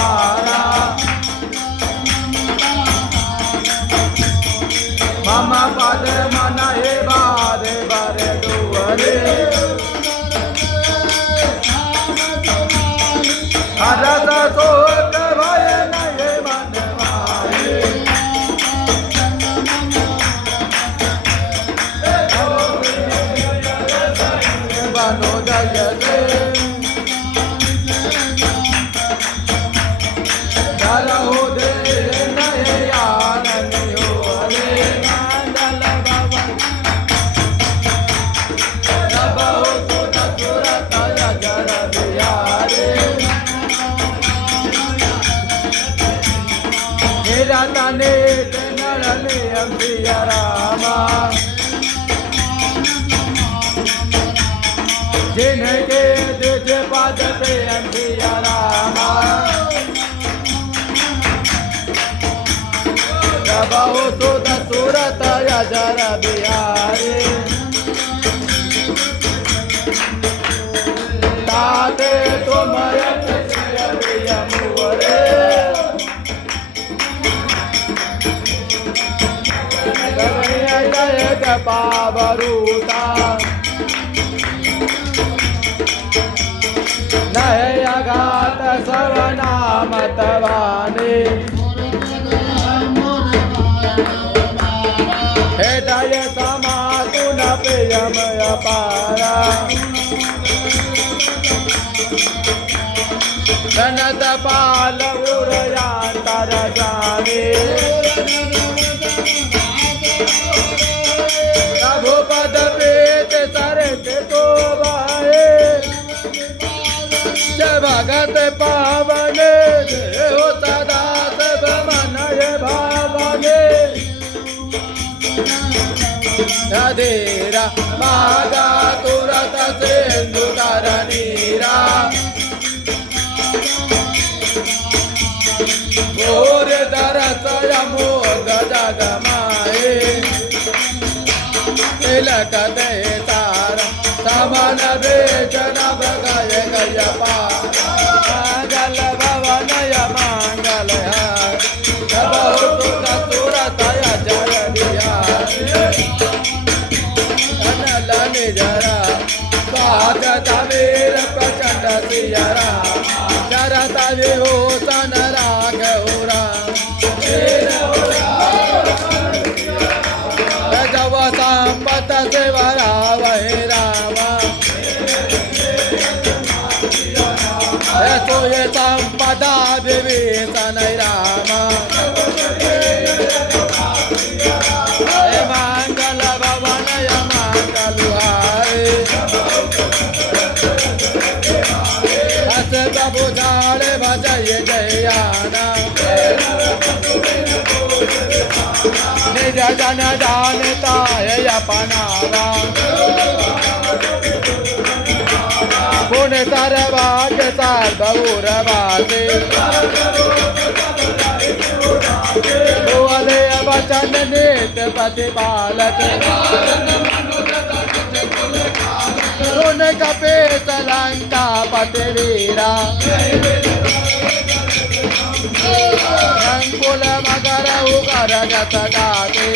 पारा मम पद मन हे बारे बारे डुवरे हरत शोक भय नये मन माहे बनो जय हो दे नये यार हो रे मंडल बाबा हो सुत सुरत जर बिहारे मेरा तने नरले अंबिया रामा जिनके दिज पद पे अंबिया रामा बहु सुत सुरत जर बिहारे ताते तुम मुरे जय पावरूता नय अगात सवनाम तवाने हेदय समातु न प्रियमय पारा धनत पाल उरयांतर जाने प्रभु पद पेत सरत तो बाए जय भगत पावन हो सदा सब मनय भावने धीरा मागा तुरत सिंधु धरणीरा घोर दरस यमोद जगमाए तिलक दे तारा समन बेचन बगय गय पागल भवन मंगल बहुत सुरत जय बिहारी जरा बात तवीर प्रचंड सियरा चरत विभूषण राघुरा जब संपत शिवरा वही रामा तो ये संपदा विभीषण रामा मंगल भवन प्रभु झाड़ भजय जयाना निज जन जानता है अपनावा गुण सर्वाज सर्वूर बासे बोले वचन नित प्रतिपालत सुन कपेश लंका पति वीरा अंकुल मगर उगर जत गाते